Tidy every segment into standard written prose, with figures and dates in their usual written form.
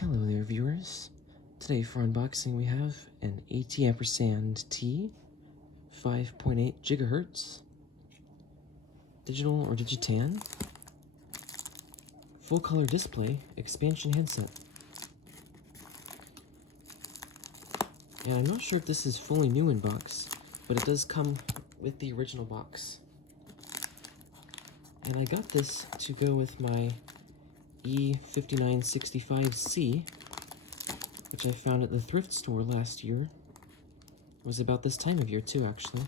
Hello there, viewers. Today for unboxing we have an AT&T E 5.8 gigahertz digital or digitan full color display expansion handset. And I'm not sure if this is fully new in box, but it does come with the original box. And I got this to go with my E5965C, which I found at the thrift store last year. It was about this time of year too, actually.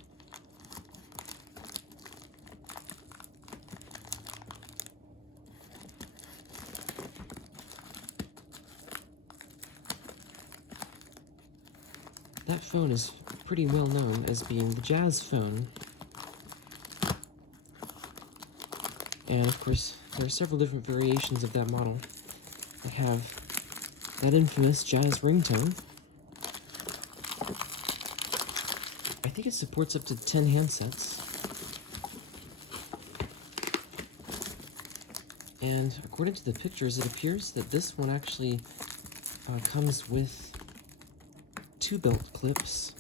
That phone is pretty well known as being the Jazz phone. And of course, there are several different variations of that model. I have that infamous Jazz ringtone. I think it supports up to 10 handsets. And according to the pictures, it appears that this one actually comes with 2 belt clips.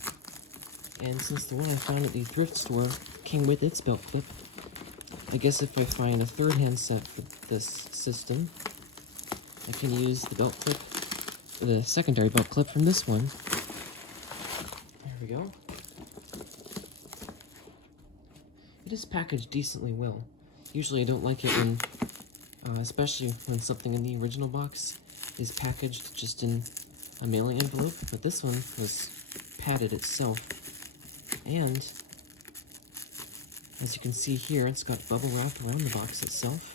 And since the one I found at the thrift store came with its belt clip, I guess if I find a third handset for this system, I can use the belt clip, the secondary belt clip from this one. There we go. It is packaged decently well. Usually I don't like it when, especially when something in the original box is packaged just in a mailing envelope, but this one was padded itself. And as you can see here, it's got bubble wrap around the box itself.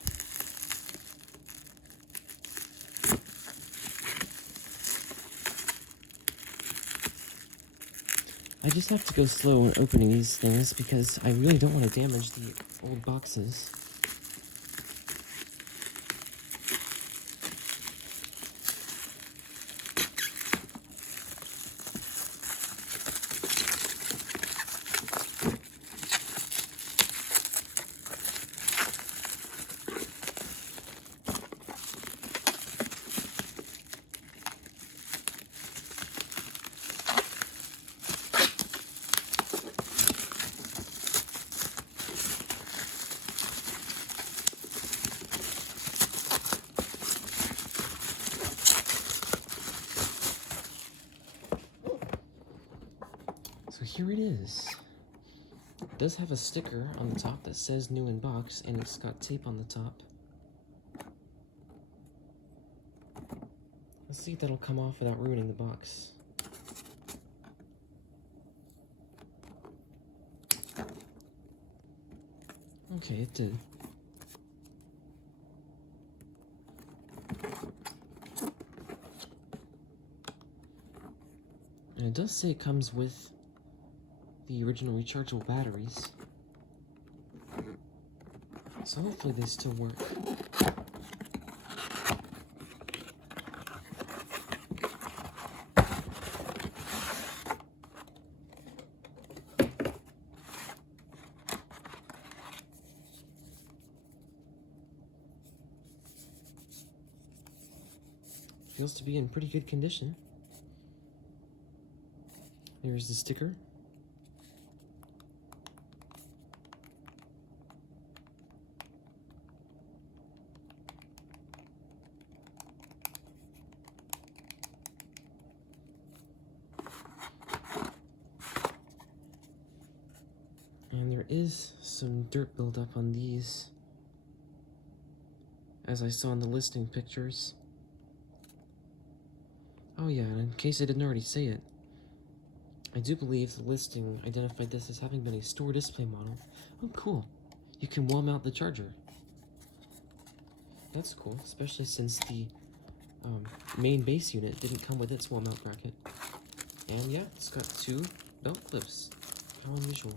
I just have to go slow in opening these things because I really don't want to damage the old boxes. So here it is. It does have a sticker on the top that says new in box, and it's got tape on the top. Let's see if that'll come off without ruining the box. Okay, it did. And it does say it comes with the original rechargeable batteries. So hopefully they still work. Feels to be in pretty good condition. There's the sticker. And there is some dirt buildup on these, as I saw in the listing pictures. Oh yeah, and in case I didn't already say it, I do believe the listing identified this as having been a store display model. Oh cool, you can wall mount the charger. That's cool, especially since the main base unit didn't come with its wall mount bracket. And yeah, it's got 2 belt clips. How unusual.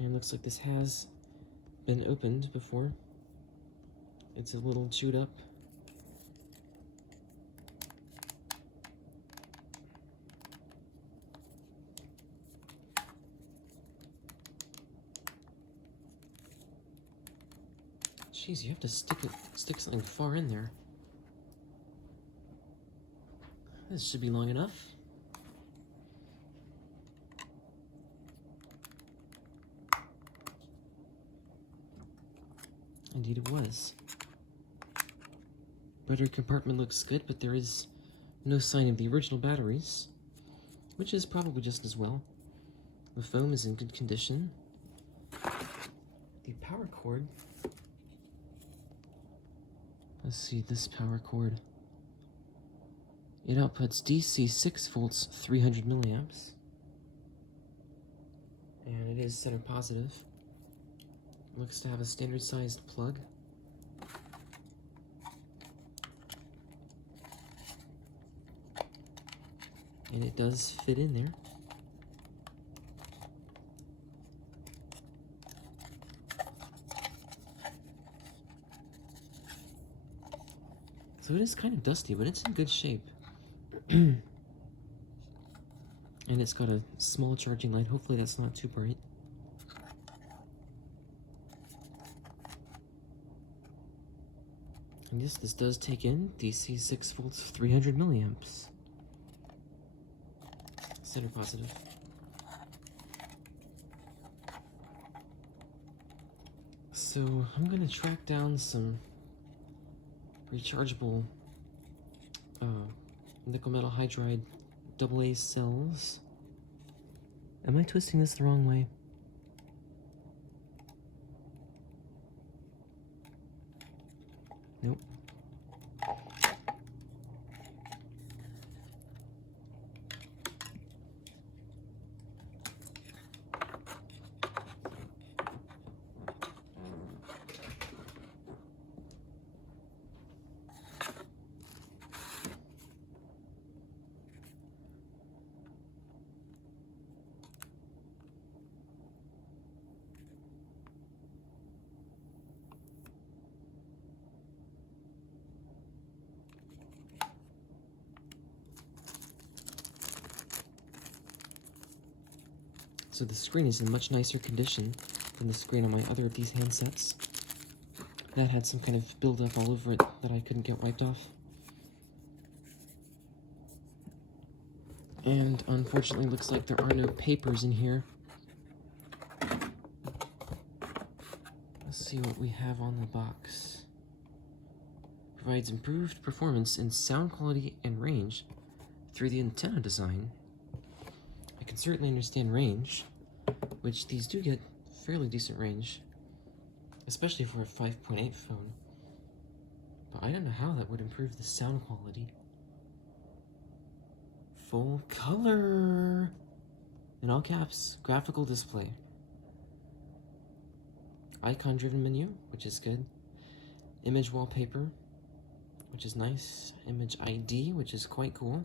And looks like this has been opened before. It's a little chewed up. Jeez, you have to stick something far in there. This should be long enough. Indeed it was. Battery compartment looks good, but there is no sign of the original batteries, which is probably just as well. The foam is in good condition. The power cord. Let's see, this power cord. It outputs DC 6 volts, 300 milliamps. And it is center positive. Looks to have a standard sized plug. And it does fit in there. So it is kind of dusty, but it's in good shape. And it's got a small charging light. Hopefully that's not too bright. And yes, this does take in DC 6 volts, 300 milliamps. Center positive. So I'm going to track down some rechargeable nickel metal hydride AA cells. Am I twisting this the wrong way? Nope. So the screen is in much nicer condition than the screen on my other of these handsets. That had some kind of buildup all over it that I couldn't get wiped off. And unfortunately looks like there are no papers in here. Let's see what we have on the box. Provides improved performance in sound quality and range through the antenna design. I can certainly understand range, which these do get fairly decent range, especially for a 5.8 phone. But I don't know how that would improve the sound quality. Full color! In all caps, graphical display. Icon-driven menu, which is good. Image wallpaper, which is nice. Image ID, which is quite cool.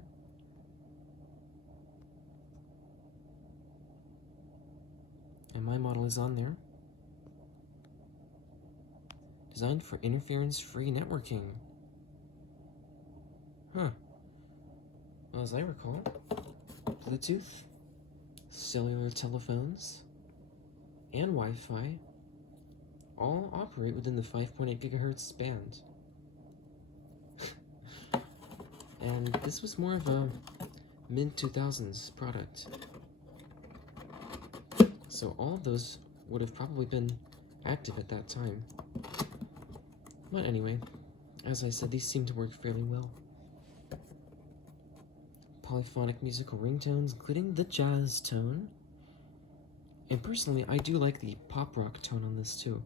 And my model is on there. Designed for interference-free networking. Huh. Well, as I recall, Bluetooth, cellular telephones, and Wi-Fi all operate within the 5.8 gigahertz band. And this was more of a mid-2000s product. So all of those would have probably been active at that time. But anyway, as I said, these seem to work fairly well. Polyphonic musical ringtones, including the jazz tone. And personally, I do like the pop rock tone on this too.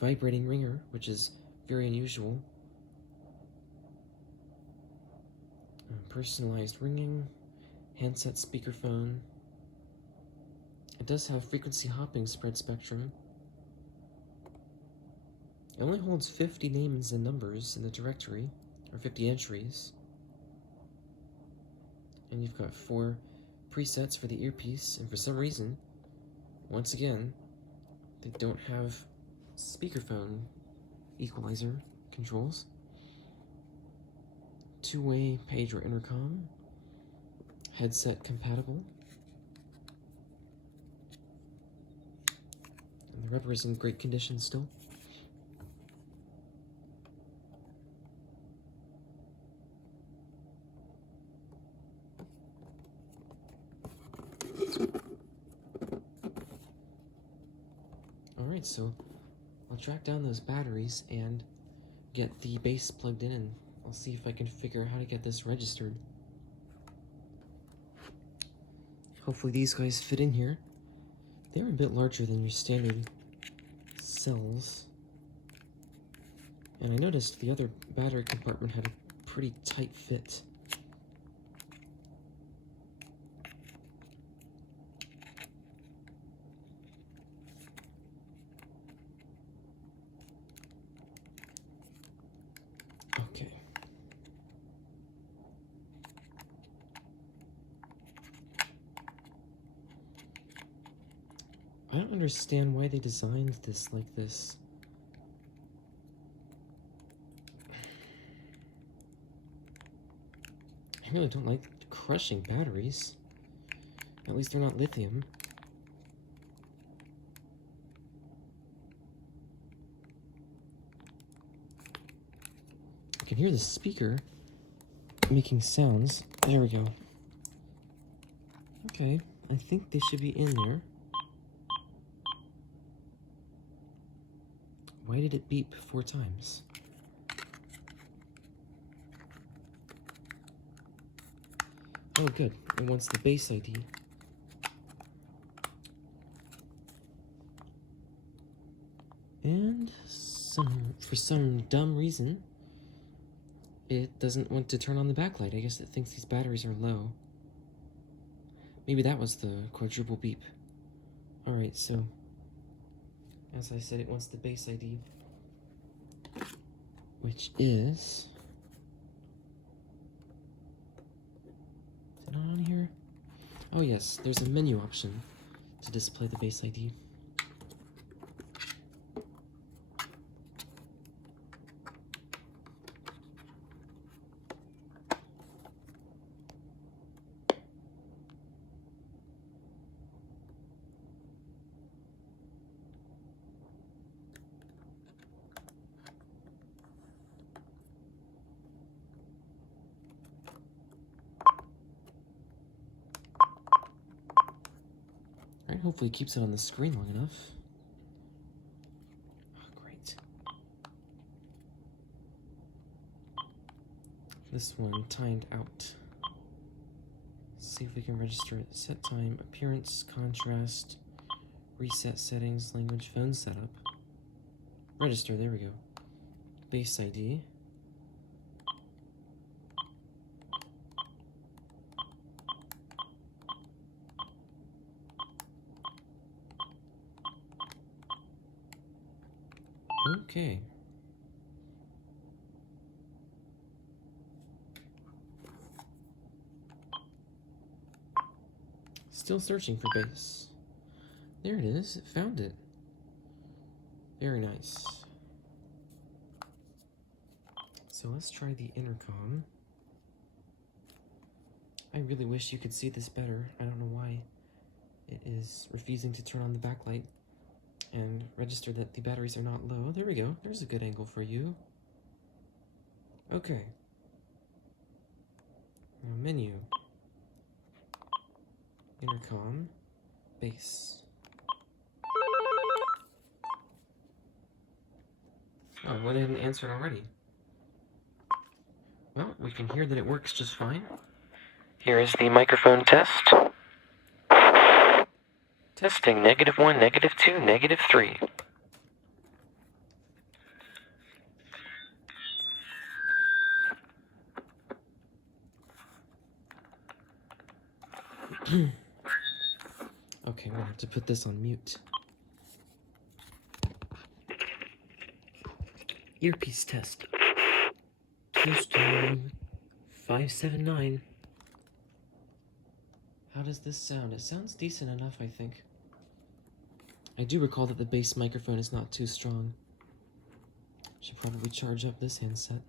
Vibrating ringer, which is very unusual. Personalized ringing, handset speakerphone. It does have frequency hopping spread spectrum. It only holds 50 names and numbers in the directory, or 50 entries. And you've got 4 presets for the earpiece, and for some reason, once again, they don't have speakerphone equalizer controls. 2-way page or intercom. Headset compatible. And the rubber is in great condition still. Alright, so I'll track down those batteries and get the base plugged in, and I'll see if I can figure out how to get this registered. Hopefully these guys fit in here. They're a bit larger than your standard cells. And I noticed the other battery compartment had a pretty tight fit. Okay. I don't understand why they designed this like this. I really don't like crushing batteries. At least they're not lithium. I can hear the speaker making sounds. There we go. Okay, I think they should be in there. Why did it beep 4 times? Oh, good. It wants the base ID. And for some dumb reason, it doesn't want to turn on the backlight. I guess it thinks these batteries are low. Maybe that was the quadruple beep. Alright, so as I said, it wants the base ID, which is it not on here? Oh yes, there's a menu option to display the base ID. Alright, hopefully it keeps it on the screen long enough. Oh, great. This one timed out. Let's see if we can register it. Set time, appearance, contrast, reset settings, language, phone setup. Register, there we go. Base ID. Okay. Still searching for base. There it is. It found it. Very nice. So let's try the intercom. I really wish you could see this better. I don't know why it is refusing to turn on the backlight and register that the batteries are not low. There we go. There's a good angle for you. Okay. Now menu. Intercom. Base. Oh, I went ahead and answered already. Well, we can hear that it works just fine. Here is the microphone test. Testing -1, -2, -3. Okay, we'll have to put this on mute. Earpiece test. 579. How does this sound? It sounds decent enough, I think. I do recall that the base microphone is not too strong. Should probably charge up this handset.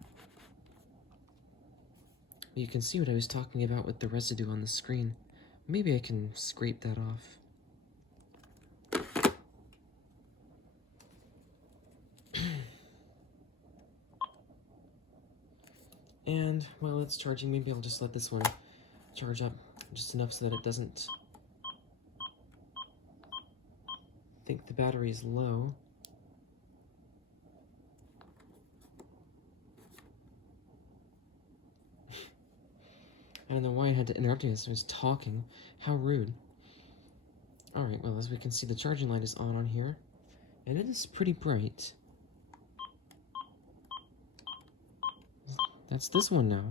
You can see what I was talking about with the residue on the screen. Maybe I can scrape that off. And while it's charging, maybe I'll just let this one charge up just enough so that it doesn't think the battery is low. I don't know why I had to interrupt you as I was talking. How rude. Alright, well, as we can see, the charging light is on here. And it is pretty bright. That's this one now.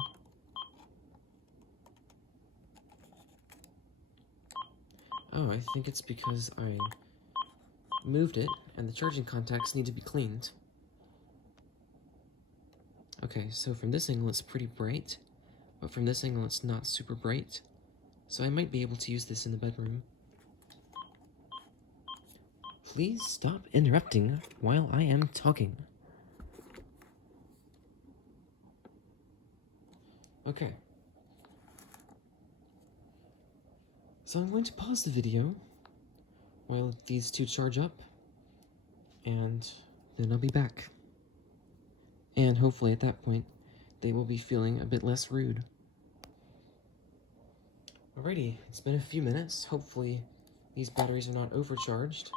Oh, I think it's because I moved it, and the charging contacts need to be cleaned. Okay, so from this angle it's pretty bright, but from this angle it's not super bright. So I might be able to use this in the bedroom. Please stop interrupting while I am talking. Okay. So I'm going to pause the video while these two charge up, and then I'll be back. And hopefully at that point, they will be feeling a bit less rude. Alrighty, it's been a few minutes. Hopefully these batteries are not overcharged.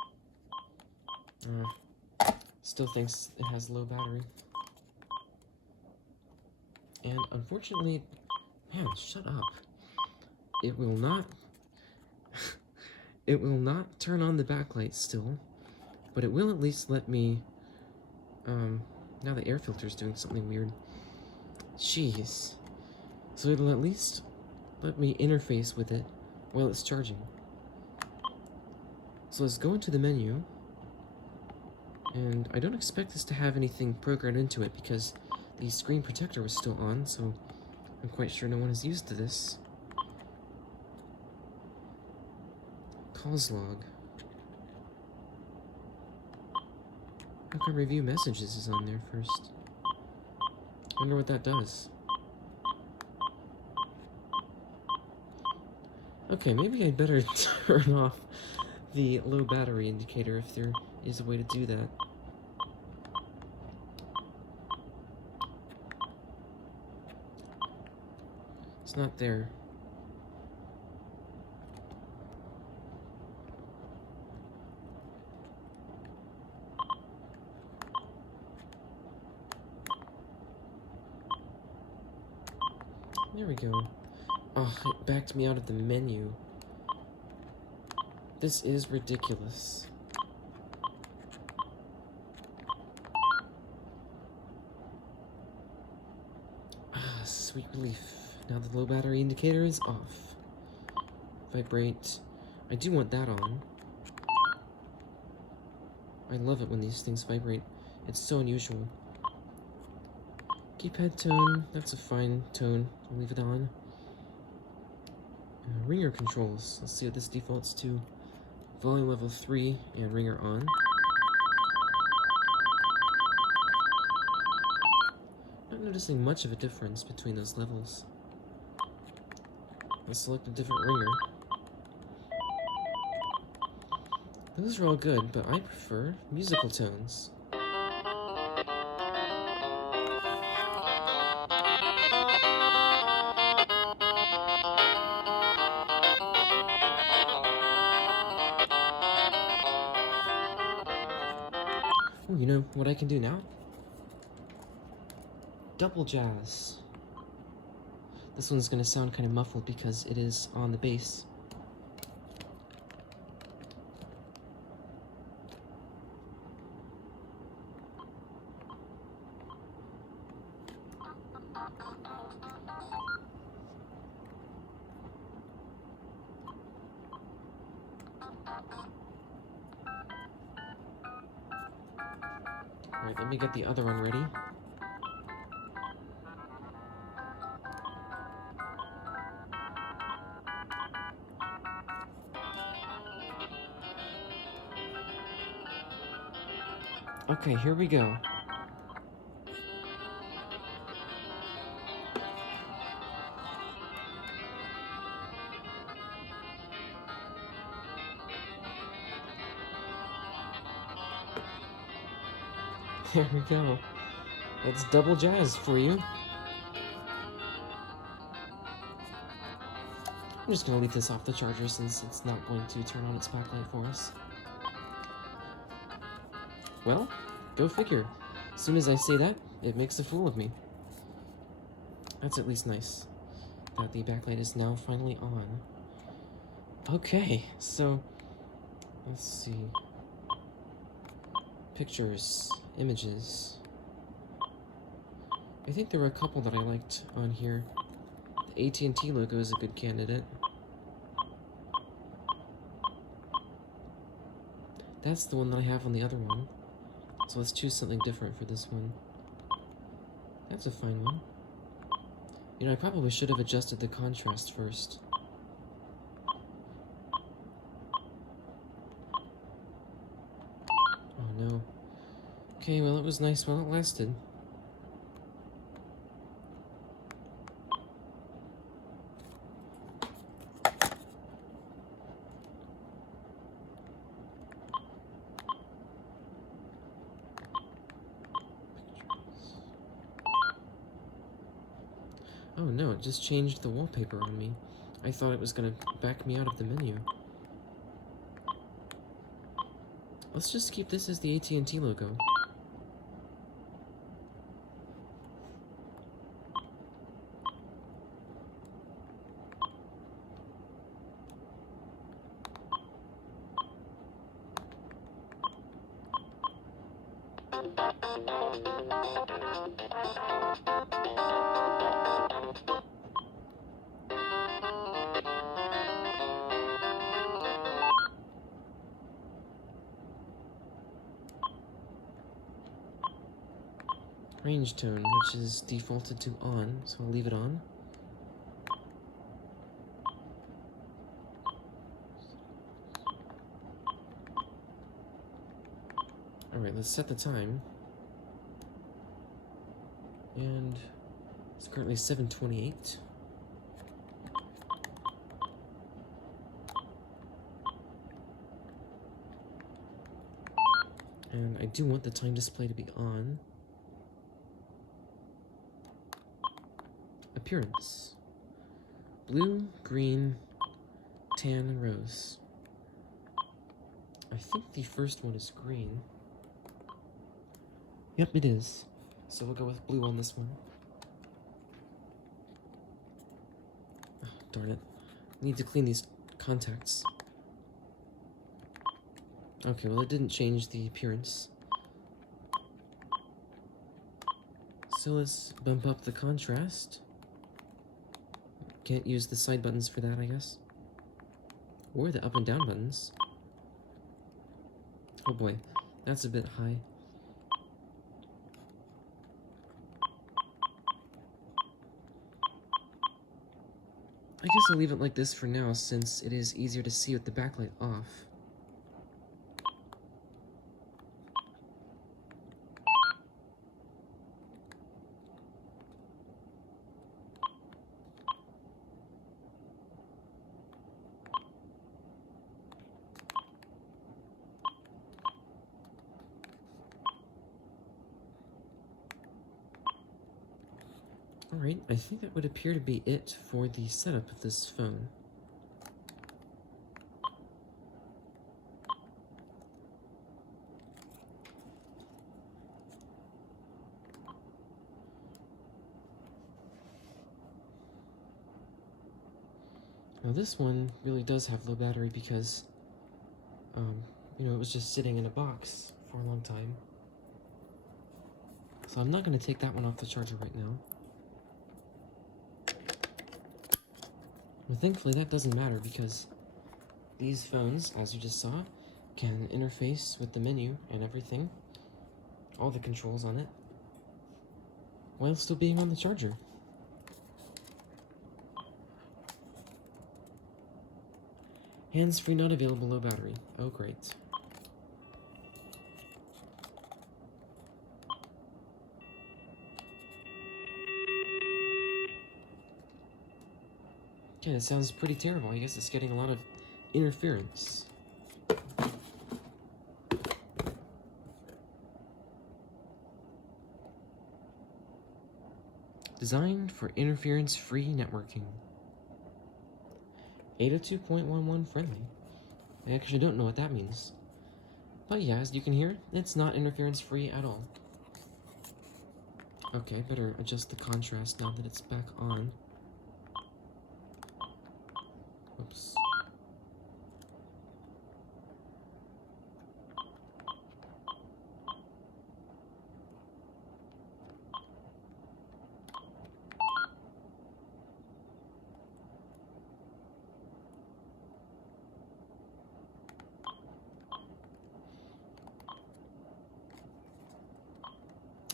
Still thinks it has low battery. And unfortunately, man, shut up. It will not it will not turn on the backlight still, but it will at least let me now the air filter is doing something weird. Jeez. So it'll at least let me interface with it while it's charging. So let's go into the menu, and I don't expect this to have anything programmed into it because the screen protector was still on, so I'm quite sure no one has used this. Calls log. How come review messages is on there first? Wonder what that does. Okay, maybe I'd better turn off the low battery indicator if there is a way to do that. It's not there. There we go. Oh, it backed me out of the menu. This is ridiculous. Ah, sweet relief. Now the low battery indicator is off. Vibrate. I do want that on. I love it when these things vibrate. It's so unusual. Keypad tone, that's a fine tone. I'll leave it on. Ringer controls. Let's see what this defaults to. Volume level 3 and ringer on. Not noticing much of a difference between those levels. Let's select a different ringer. Those are all good, but I prefer musical tones. Oh, you know what I can do now? Double jazz. This one's gonna sound kind of muffled because it is on the bass. Alright, let me get the other one ready. Okay, here we go. There we go. It's double jazz for you. I'm just gonna leave this off the charger since it's not going to turn on its backlight for us. Well, go figure. As soon as I say that, it makes a fool of me. That's at least nice, that the backlight is now finally on. Okay, so, let's see. Pictures, images. I think there were a couple that I liked on here. The AT&T logo is a good candidate. That's the one that I have on the other one. So let's choose something different for this one. That's a fine one. You know, I probably should have adjusted the contrast first. Oh no. Okay, well, it was nice while it lasted. Oh no, it just changed the wallpaper on me. I thought it was gonna back me out of the menu. Let's just keep this as the AT&T logo. Range tone, which is defaulted to on, so I'll leave it on. Alright, let's set the time. And it's currently 7:28. And I do want the time display to be on. Appearance. Blue, green, tan, and rose. I think the first one is green. Yep, it is. So we'll go with blue on this one. Oh, darn it. I need to clean these contacts. Okay, well, it didn't change the appearance. So let's bump up the contrast. Can't use the side buttons for that, I guess. Or the up and down buttons. Oh boy, that's a bit high. I guess I'll leave it like this for now, since it is easier to see with the backlight off. Alright, I think that would appear to be it for the setup of this phone. Now this one really does have low battery because, you know, it was just sitting in a box for a long time. So I'm not going to take that one off the charger right now. Well, thankfully that doesn't matter because these phones, as you just saw, can interface with the menu and everything, all the controls on it, while still being on the charger. Hands-free not available, low battery. Oh, great. Okay, that sounds pretty terrible. I guess it's getting a lot of interference. Designed for interference-free networking. 802.11 friendly. I actually don't know what that means. But yeah, as you can hear, it's not interference free at all. Okay, better adjust the contrast now that it's back on. Oops.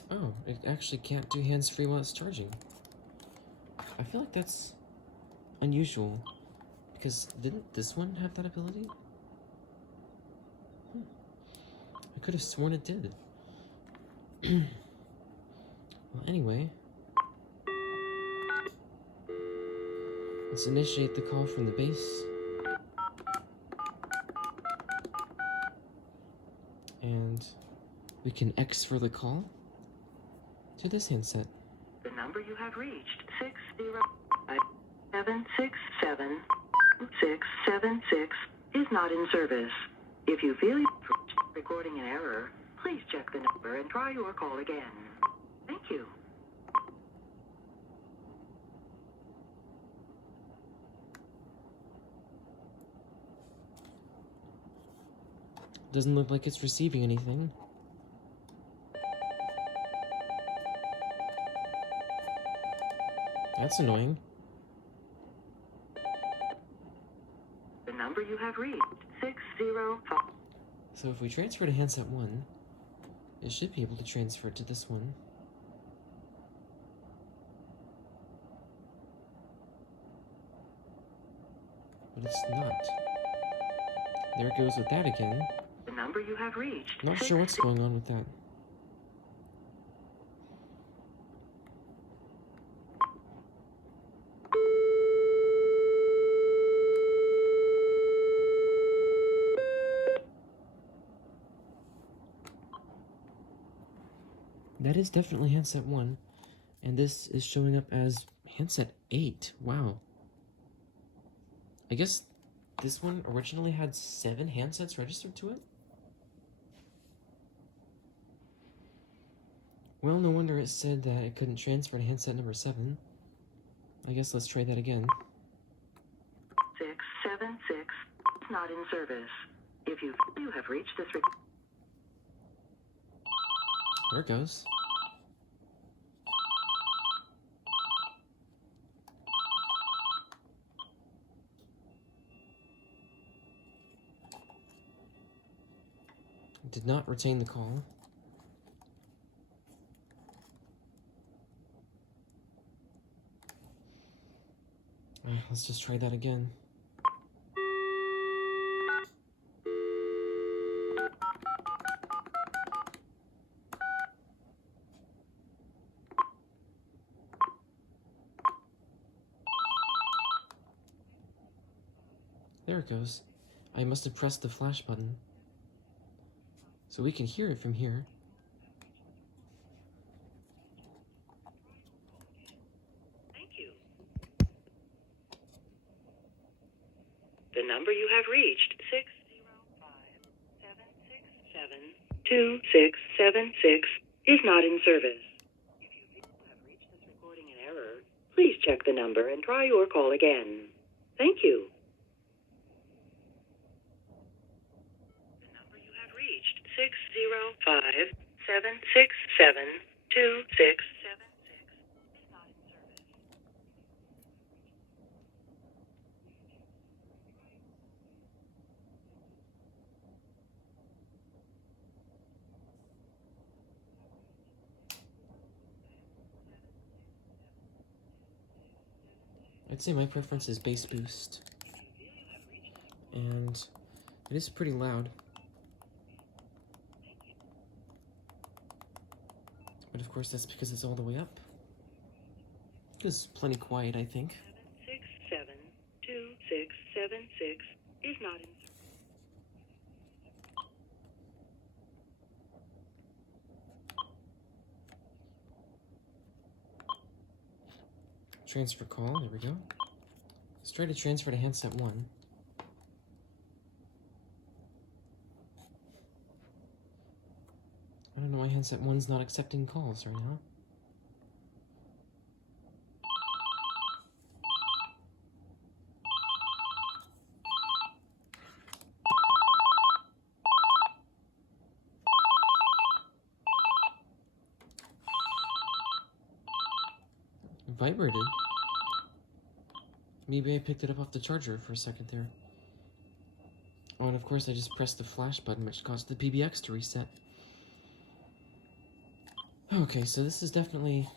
Oh, it actually can't do hands-free while it's charging. I feel like that's unusual, because didn't this one have that ability? I could have sworn it did. Well, anyway, let's initiate the call from the base. And we can X for the call to this handset. The number you have reached, 605-767-676, is not in service. If you feel you're recording an error, please check the number and try your call again. Thank you. Doesn't look like it's receiving anything. That's annoying. The number you have reached, 605. So if we transfer to handset 1, it should be able to transfer to this one. But it's not. There it goes with that again. The number you have reached. Not sure what's going on with that. That is definitely handset 1, and this is showing up as handset 8. Wow. I guess this one originally had 7 handsets registered to it? Well, no wonder it said that it couldn't transfer to handset number 7. I guess let's try that again. 676 is not in service. If you have reached this There it goes. Did not retain the call. Let's just try that again. There it goes. I must have pressed the flash button. So we can hear it from here. Thank you. The number you have reached, 605-767-2676, is not in service. If you feel you have reached this recording in error, please check the number and try your call again. Thank you. The number you have reached, 605-767-2676, is not in service. I'd say my preference is bass boost. And it is pretty loud. But of course that's because it's all the way up. It's plenty quiet, I think. 767-2676 is not in service. Transfer call, there we go. Let's try to transfer to handset 1. my handset 1's not accepting calls right now. Vibrated. Maybe I picked it up off the charger for a second there. Oh, and of course I just pressed the flash button, which caused the PBX to reset. Okay, so this is definitely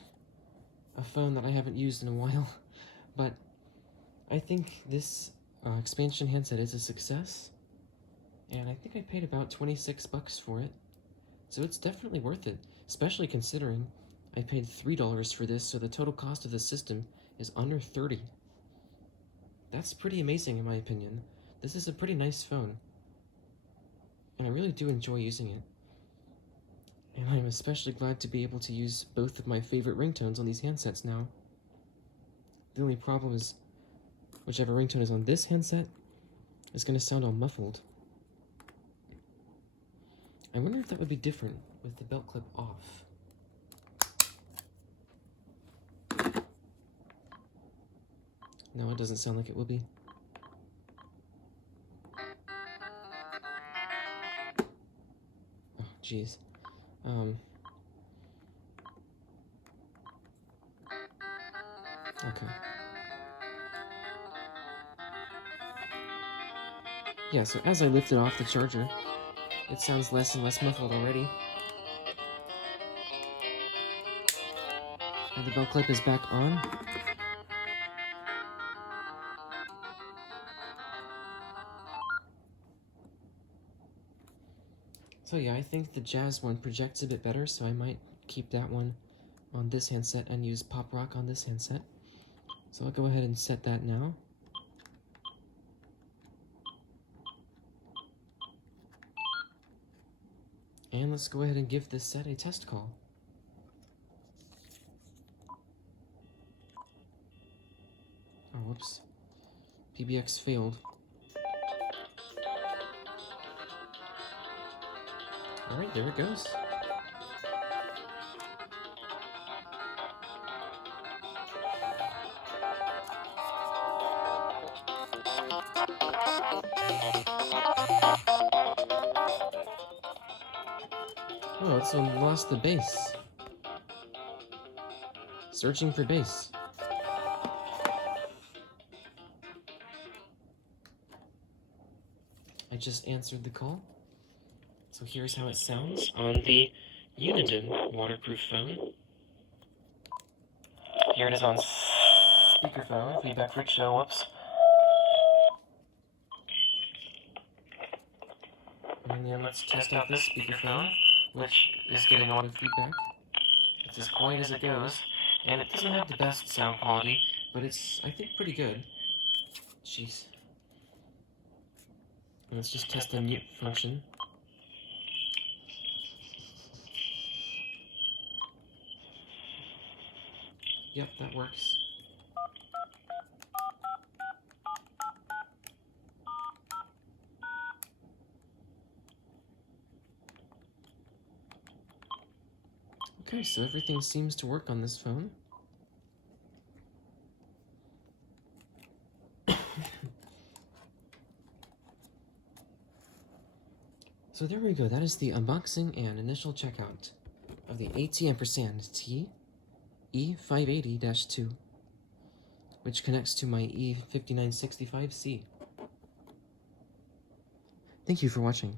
a phone that I haven't used in a while, but I think this expansion handset is a success, and I think I paid about 26 bucks for it, so it's definitely worth it, especially considering I paid $3 for this, so the total cost of the system is under $30. That's pretty amazing in my opinion. This is a pretty nice phone, and I really do enjoy using it. And I'm especially glad to be able to use both of my favorite ringtones on these handsets now. The only problem is, whichever ringtone is on this handset is going to sound all muffled. I wonder if that would be different with the belt clip off. No, it doesn't sound like it will be. Oh, jeez. Okay. Yeah, so as I lift it off the charger, it sounds less and less muffled already. And the belt clip is back on. So yeah, I think the Jazz one projects a bit better, so I might keep that one on this handset and use Pop Rock on this handset. So I'll go ahead and set that now. And let's go ahead and give this set a test call. Oh, whoops. PBX failed. Alright, there it goes. Oh, it's lost the bass. Searching for bass. I just answered the call. So here's how it sounds on the Uniden waterproof phone. Here it is on speakerphone. Feedback for show. Whoops. And then let's test out this speakerphone, which is getting a lot of feedback. It's as quiet as it goes, and it doesn't have the best sound quality, but it's, I think, pretty good. Jeez. Let's just test the mute function. Yep, that works. Okay, so everything seems to work on this phone. So there we go, that is the unboxing and initial checkout of the AT&T E580-2, which connects to my E5965C. Thank you for watching.